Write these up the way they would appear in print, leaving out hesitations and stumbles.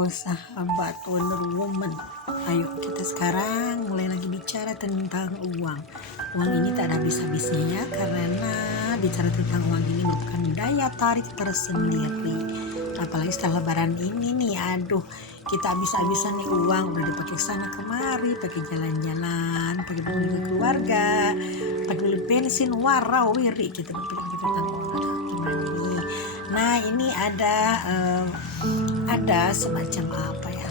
Halo sahabat Wonder Woman, ayo kita sekarang mulai lagi bicara tentang uang. Uang ini tak ada habis-habisnya ya, karena bicara tentang uang ini merupakan daya tarik tersendiri. Apalagi setelah lebaran ini nih, aduh kita habis-habisan nih uang, udah dipakai sana kemari, pakai jalan-jalan, pakai beli ke keluarga, pakai beli bensin, warawiri kita berpikir tentang uang. Gimana nih? Nah ini ada semacam apa ya,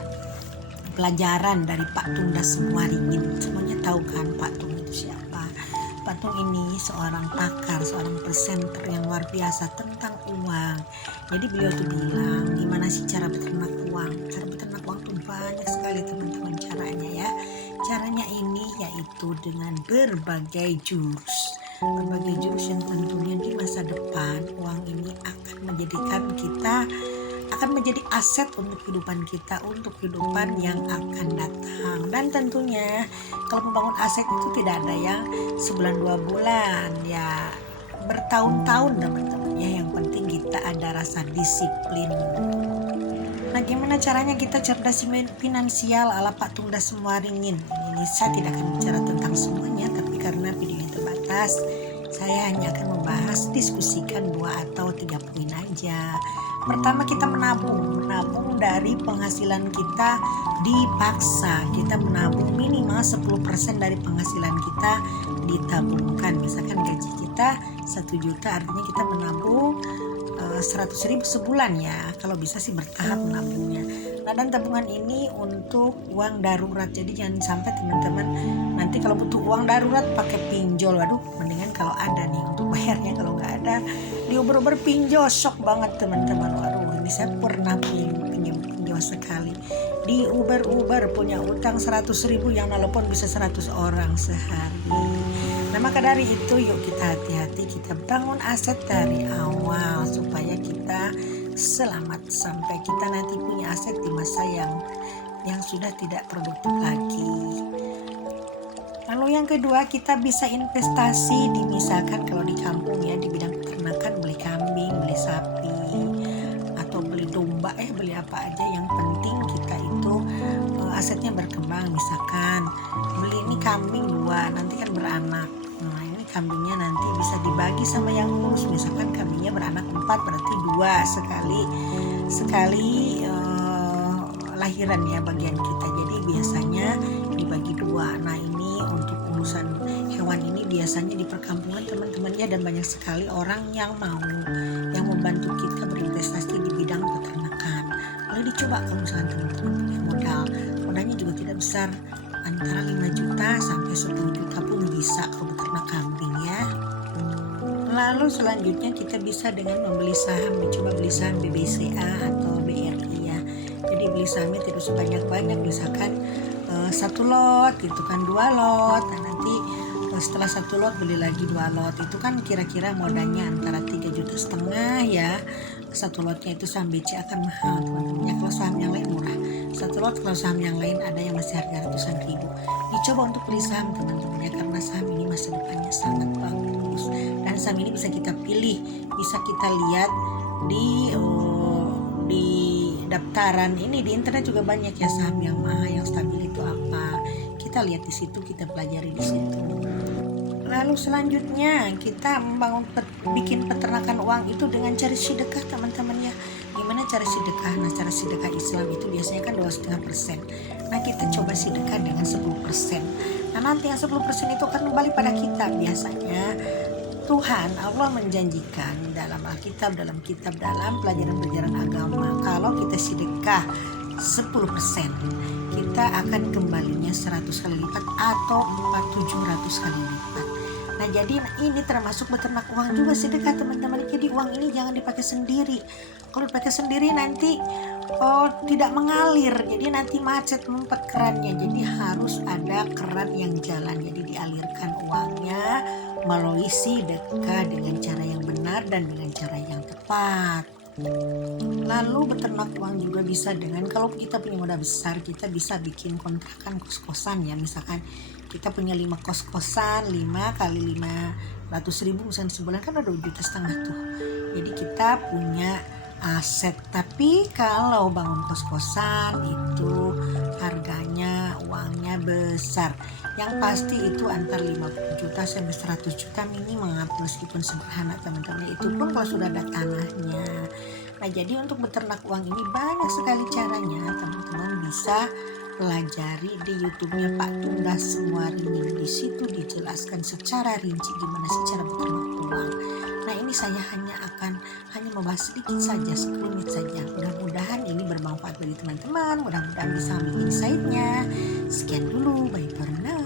pelajaran dari Pak Tung Dasmuaringin. Semuanya tahu kan Pak Tung itu siapa? Pak Tung ini seorang pakar, seorang presenter yang luar biasa tentang uang. Jadi beliau tuh bilang gimana sih cara beternak uang. Cara beternak uang tuh banyak sekali teman-teman caranya ya. Caranya ini yaitu dengan berbagai jurus yang tentunya di masa depan uang ini akan menjadi aset untuk kehidupan kita, untuk kehidupan yang akan datang. Dan tentunya kalau membangun aset itu tidak ada yang sebulan 2 bulan ya, bertahun-tahun teman-teman ya. Yang penting kita ada rasa disiplin. Nah gimana caranya kita cerdas finansial ala Pak Tung Dasmuaringin? Ini saya tidak akan bicara tentang semuanya, tapi karena videonya terbatas, saya hanya akan membahas, diskusikan 2 atau 3 poin aja. Pertama, kita menabung dari penghasilan kita. Dipaksa kita menabung minimal 10% dari penghasilan kita ditabungkan. Misalkan gaji kita 1 juta, artinya kita menabung 100.000 sebulan ya, kalau bisa sih bertahap menabungnya. Nah dan tabungan ini untuk uang darurat, jadi jangan sampai teman-teman nanti kalau butuh uang darurat pakai pinjol. Waduh, mendingan kalau ada nih untuk bayarnya, kalau nggak ada diuber-uber pinjol, shock banget teman-teman. Waduh, ini saya pernah pinjol sekali di Uber punya utang 100.000, yang nelpon bisa 100 orang sehari. Nah maka dari itu yuk kita hati-hati, kita bangun aset dari awal supaya kita selamat sampai kita nanti punya aset di masa yang sudah tidak produktif lagi. Lalu yang kedua, kita bisa investasi di, misalkan kalau di kampung ya, di bidang peternakan, beli kambing, beli sapi, atau beli domba, beli apa aja. Yang penting kita itu asetnya berkembang. Misalkan beli ini kambing 2, nanti kan beranak. Nah ini kambingnya nanti bisa dibagi sama yang ngurus. Misalkan kambingnya beranak 4, berarti 2 sekali lahiran ya bagian kita. Jadi biasanya dibagi 2. Nah ini untuk urusan hewan ini biasanya di perkampungan teman-teman ya, dan banyak sekali orang yang membantu kita berinvestasi di bidang peternakan. Boleh dicoba kalau misalkan teman-teman punya modalnya juga tidak besar, antara 5 juta sampai 10 juta pun bisa kalau beternak kambing ya. Lalu selanjutnya kita bisa dengan membeli saham, mencoba beli saham BBCA atau BRI ya. Jadi beli sahamnya tidak sebanyak-banyak, misalkan 1 lot gitu kan, 2 lot. Nah nanti setelah 1 lot beli lagi 2 lot, itu kan kira-kira modalnya antara 3,5 juta ya. 1 lotnya itu saham BC akan mahal teman-teman ya, kalau saham yang lain murah 1 lot. Kalau saham yang lain ada yang masih harga ratusan ribu. Dicoba untuk beli saham teman-teman ya, karena saham ini masa depannya sangat bagus, dan saham ini bisa kita pilih, bisa kita lihat di daftaran ini di internet juga banyak ya, saham yang mahal, yang stabil itu apa, kita lihat di situ, kita pelajari di situ. Lalu selanjutnya kita bikin peternakan uang itu dengan cara sedekah teman-teman ya. Gimana cara sedekah? Nah cara sedekah Islam itu biasanya kan 2,5%. Nah kita coba sedekah dengan 10%. Nah nanti yang 10% itu akan kembali pada kita. Biasanya Tuhan Allah menjanjikan dalam Alkitab, dalam pelajaran-pelajaran agama, kalau kita sedekah 10%, kita akan kembalinya 100 kali lipat atau 700 kali lipat. Nah jadi ini termasuk beternak uang juga, sedekah teman-teman. Jadi uang ini jangan dipakai sendiri. Kalau dipakai sendiri nanti tidak mengalir, jadi nanti macet ngumpet kerannya. Jadi harus ada keran yang jalan, jadi dialirkan uangnya melalui sedekah dengan cara yang benar dan dengan cara yang tepat. Lalu beternak uang juga bisa dengan, kalau kita punya modal besar, kita bisa bikin kontrakan kos-kosan ya. Misalkan kita punya 5 kos-kosan, 5 kali 500.000 misalnya sebulan kan ada 2,5 juta tuh. Jadi kita punya aset. Tapi kalau bangun kos-kosan itu harganya, uangnya besar. Yang pasti itu antar 50 juta sampai 100 juta minimal, meskipun sederhana teman-teman. Itu pun kalau sudah ada tanahnya. Nah, jadi untuk beternak uang ini banyak sekali caranya. Teman-teman bisa pelajari di YouTube-nya Pak Tunda Semua Ringin. Di situ dijelaskan secara rinci gimana sih cara beternak uang. Nah, ini saya hanya membahas sedikit saja, sekelumit saja. Mudah-mudahan ini bermanfaat bagi teman-teman. Mudah-mudahan bisa ambil insight-nya. Sekian dulu, bye for now.